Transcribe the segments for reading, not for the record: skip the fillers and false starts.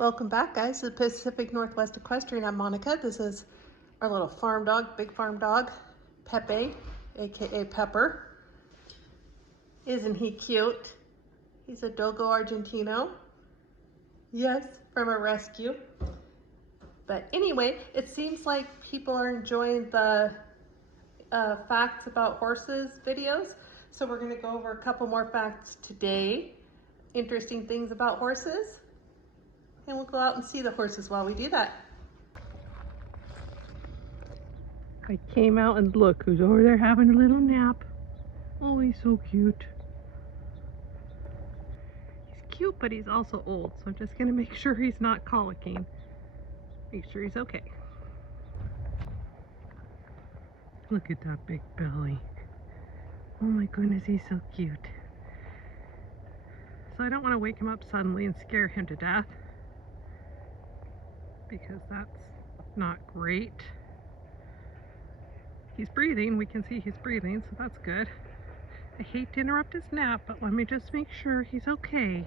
Welcome back, guys, to the Pacific Northwest Equestrian. I'm Monica. This is our little farm dog, big farm dog, Pepe, aka Pepper. Isn't he cute? He's a Dogo Argentino. Yes, from a rescue. But anyway, it seems like people are enjoying the facts about horses videos. So we're going to go over a couple more facts today. Interesting things about horses. And we'll go out and see the horses while we do that. I came out and look who's over there having a little nap. Oh, he's so cute. He's cute, but he's also old, so I'm just gonna make sure he's not colicking. Make sure he's okay. Look at that big belly. Oh my goodness, he's so cute. So I don't want to wake him up suddenly and scare him to death, because that's not great. He's breathing, we can see he's breathing, so that's good. I hate to interrupt his nap, but let me just make sure he's okay.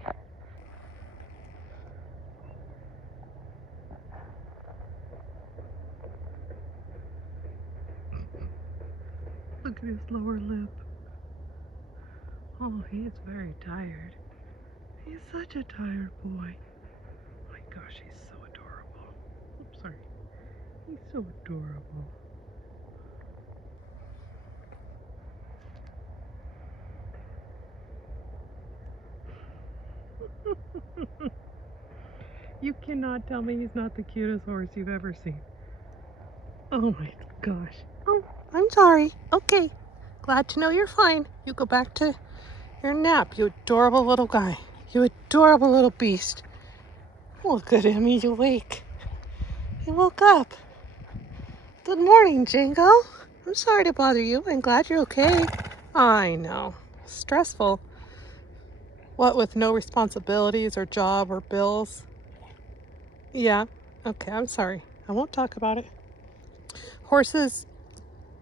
Look at his lower lip. Oh, he is very tired. He's such a tired boy. Oh my gosh, he's so adorable. Oops, sorry. He's so adorable. You cannot tell me he's not the cutest horse you've ever seen. Oh my gosh. Oh, I'm sorry. Okay. Glad to know you're fine. You go back to your nap, you adorable little guy. You adorable little beast. Look at him, he's awake. He woke up. Good morning, Jingo. I'm sorry to bother you. I'm glad you're okay. I know. Stressful. What with no responsibilities or job or bills? Yeah. Okay, I'm sorry. I won't talk about it. Horses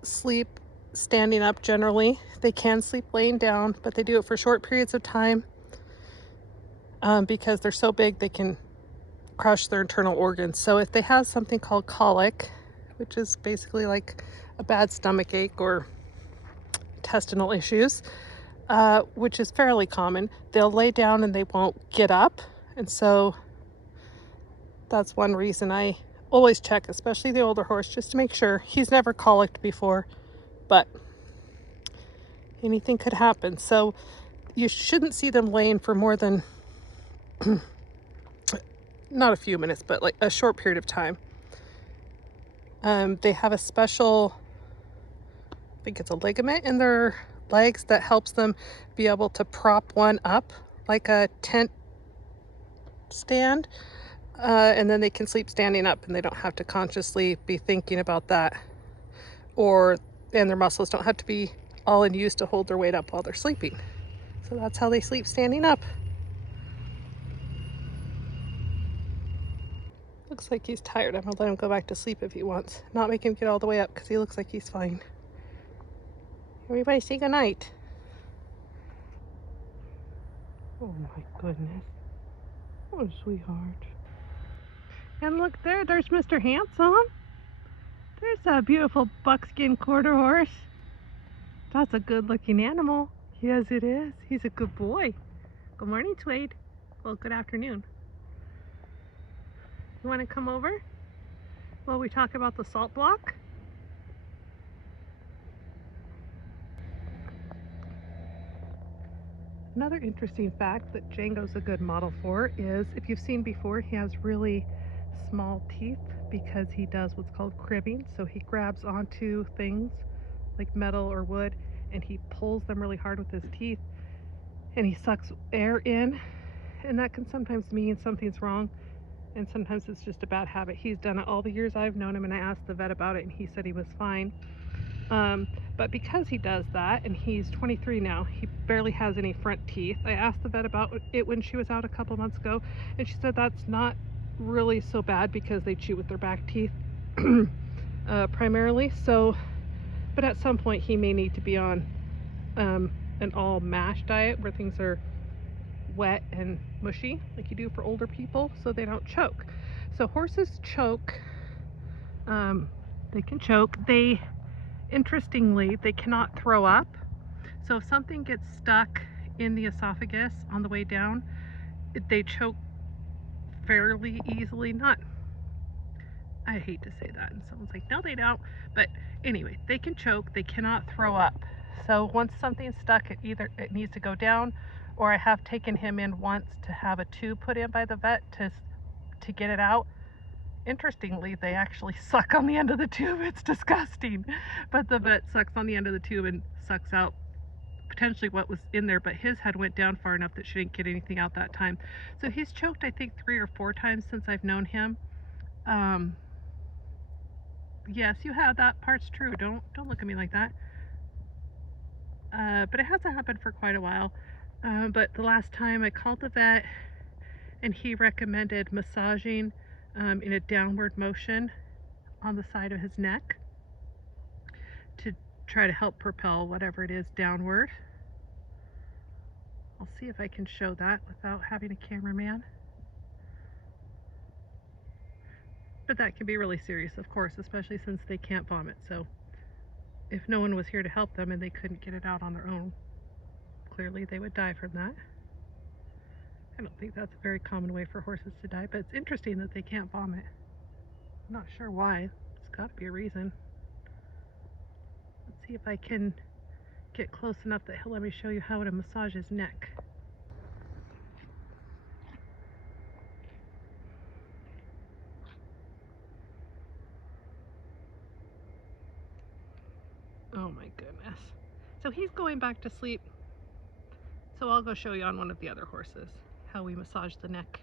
sleep standing up generally. They can sleep laying down, but they do it for short periods of time because they're so big they can crush their internal organs. So if they have something called colic, which is basically like a bad stomach ache or intestinal issues, which is fairly common, they'll lay down and they won't get up. And so that's one reason I always check, especially the older horse, just to make sure. He's never colicked before, but anything could happen. So you shouldn't see them laying for more than not a few minutes, but like a short period of time. They have a special, I think it's a ligament in their legs that helps them be able to prop one up like a tent stand, and then they can sleep standing up and they don't have to consciously be thinking about that, and their muscles don't have to be all in use to hold their weight up while they're sleeping. So that's how they sleep standing up. Looks like he's tired. I'm gonna let him go back to sleep if he wants. Not make him get all the way up because he looks like he's fine. Everybody say goodnight. Oh my goodness. Oh, sweetheart. And look there, there's Mr. Handsome. There's that beautiful buckskin quarter horse. That's a good looking animal. Yes, it is. He's a good boy. Good morning, Twade. Well, good afternoon. You want to come over while we talk about the salt block? Another interesting fact that Django's a good model for is, if you've seen before, he has really small teeth because he does what's called cribbing. So he grabs onto things like metal or wood and he pulls them really hard with his teeth and he sucks air in, and that can sometimes mean something's wrong, and sometimes it's just a bad habit. He's done it all the years I've known him, and I asked the vet about it and he said he was fine. But because he does that, and he's 23 now, he barely has any front teeth. I asked the vet about it when she was out a couple months ago, and she said that's not really so bad because they chew with their back teeth primarily. So, but at some point he may need to be on an all mash diet where things are wet and mushy like you do for older people, so they don't choke. So horses choke. They can choke. Interestingly, they cannot throw up. So if something gets stuck in the esophagus on the way down, they choke fairly easily. Not, I hate to say that, and someone's like, no, they don't. But anyway, they can choke. They cannot throw up. So once something's stuck, it needs to go down, or I have taken him in once to have a tube put in by the vet to get it out. Interestingly, they actually suck on the end of the tube. It's disgusting. But the vet sucks on the end of the tube and sucks out potentially what was in there, but his head went down far enough that she didn't get anything out that time. So he's choked, I think, 3 or 4 times since I've known him. Yes, you have, that part's true. Don't look at me like that. But it hasn't happened for quite a while. But the last time I called the vet, and he recommended massaging in a downward motion on the side of his neck to try to help propel whatever it is downward. I'll see if I can show that without having a cameraman. But that can be really serious, of course, especially since they can't vomit. So if no one was here to help them and they couldn't get it out on their own, clearly they would die from that. I don't think that's a very common way for horses to die, but it's interesting that they can't vomit. I'm not sure why. It's got to be a reason. Let's see if I can get close enough that he'll let me show you how to massage his neck. Oh my goodness. So he's going back to sleep. So I'll go show you on one of the other horses how we massage the neck.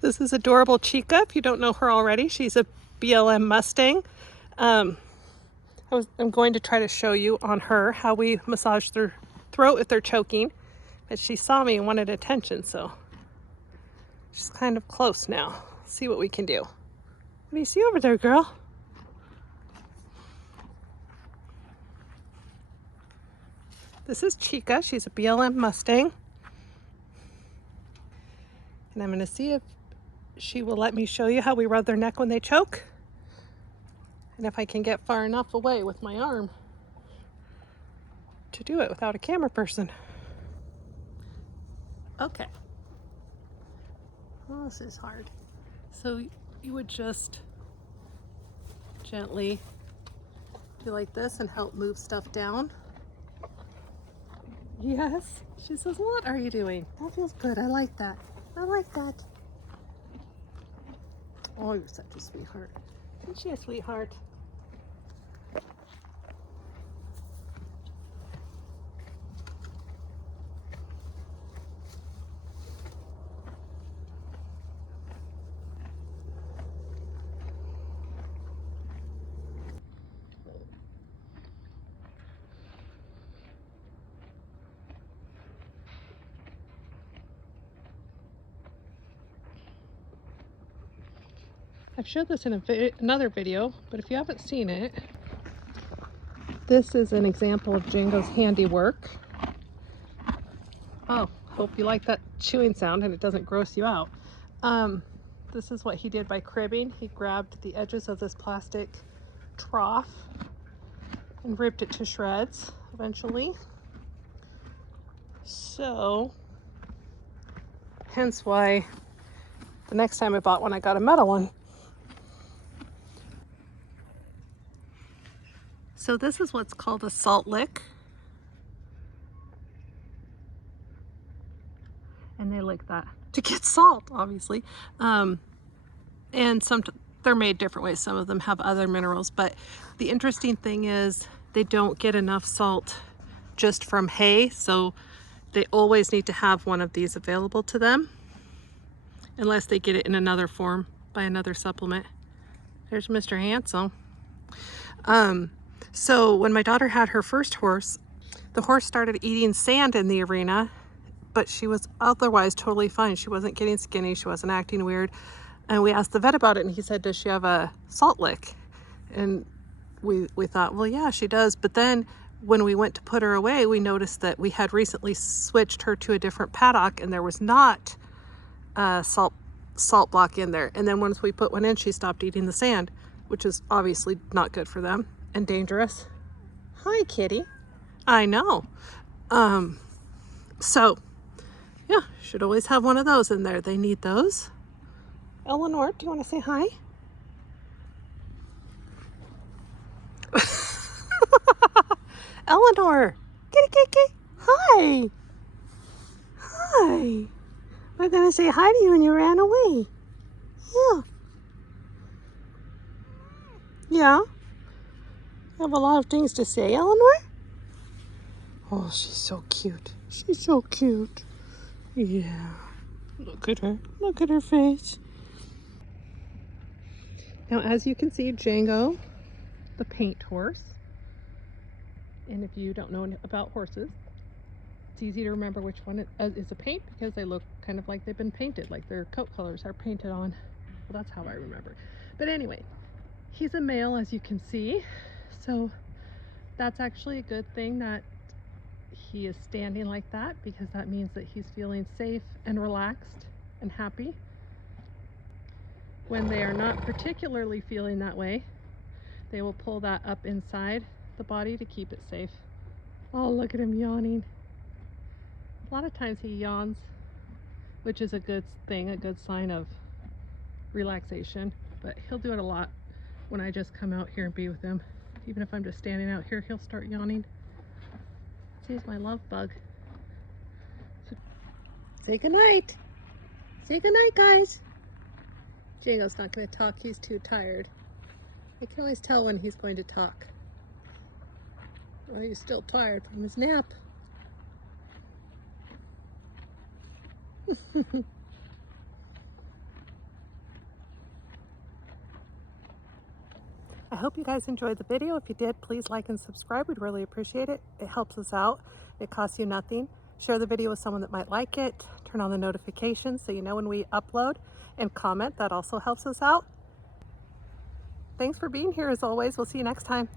This is adorable Chica. If you don't know her already, she's a BLM Mustang. I'm going to try to show you on her how we massage their throat if they're choking. But she saw me and wanted attention, so she's kind of close now. Let's see what we can do. What do you see over there, girl? This is Chica. She's a BLM Mustang. And I'm going to see if she will let me show you how we rub their neck when they choke. And if I can get far enough away with my arm to do it without a camera person. Okay. Well, this is hard. So you would just gently do like this and help move stuff down. Yes. She says, what are you doing? That feels good. I like that. I like that. Oh, you're such a sweetheart. Isn't she a sweetheart? I've showed this in another video, but if you haven't seen it, this is an example of Django's handiwork. Oh, hope you like that chewing sound and it doesn't gross you out. This is what he did by cribbing. He grabbed the edges of this plastic trough and ripped it to shreds eventually. So, hence why the next time I bought one, I got a metal one. So this is what's called a salt lick. And they lick that to get salt, obviously. And they're made different ways. Some of them have other minerals, but the interesting thing is they don't get enough salt just from hay, so they always need to have one of these available to them, unless they get it in another form by another supplement. There's Mr. Handsome. So when my daughter had her first horse, the horse started eating sand in the arena, but she was otherwise totally fine. She wasn't getting skinny. She wasn't acting weird. And we asked the vet about it, and he said, does she have a salt lick? And we thought, well, yeah, she does. But then when we went to put her away, we noticed that we had recently switched her to a different paddock and there was not a salt block in there. And then once we put one in, she stopped eating the sand, which is obviously not good for them and dangerous. Hi, kitty. I know. So yeah, should always have one of those in there. They need those. Eleanor, do you want to say hi? Eleanor, kitty, kitty, kitty. Hi. Hi. We're going to say hi to you and you ran away. Yeah. Yeah. You have a lot of things to say, Eleanor? Oh, she's so cute. She's so cute. Yeah. Look at her. Look at her face. Now, as you can see, Django, the paint horse. And if you don't know about horses, it's easy to remember which one is a paint because they look kind of like they've been painted, like their coat colors are painted on. Well, that's how I remember. But anyway, he's a male, as you can see. So that's actually a good thing that he is standing like that, because that means that he's feeling safe and relaxed and happy. When they are not particularly feeling that way, they will pull that up inside the body to keep it safe. Oh, look at him yawning. A lot of times he yawns, which is a good thing, a good sign of relaxation, but he'll do it a lot when I just come out here and be with him. Even if I'm just standing out here, he'll start yawning. He's my love bug. So, say goodnight. Say goodnight, guys. Django's not going to talk. He's too tired. I can always tell when he's going to talk. Well, he's still tired from his nap. I hope you guys enjoyed the video. If you did, please like and subscribe. We'd really appreciate it. It helps us out. It costs you nothing. Share the video with someone that might like it. Turn on the notifications so you know when we upload, and comment. That also helps us out. Thanks for being here as always. We'll see you next time.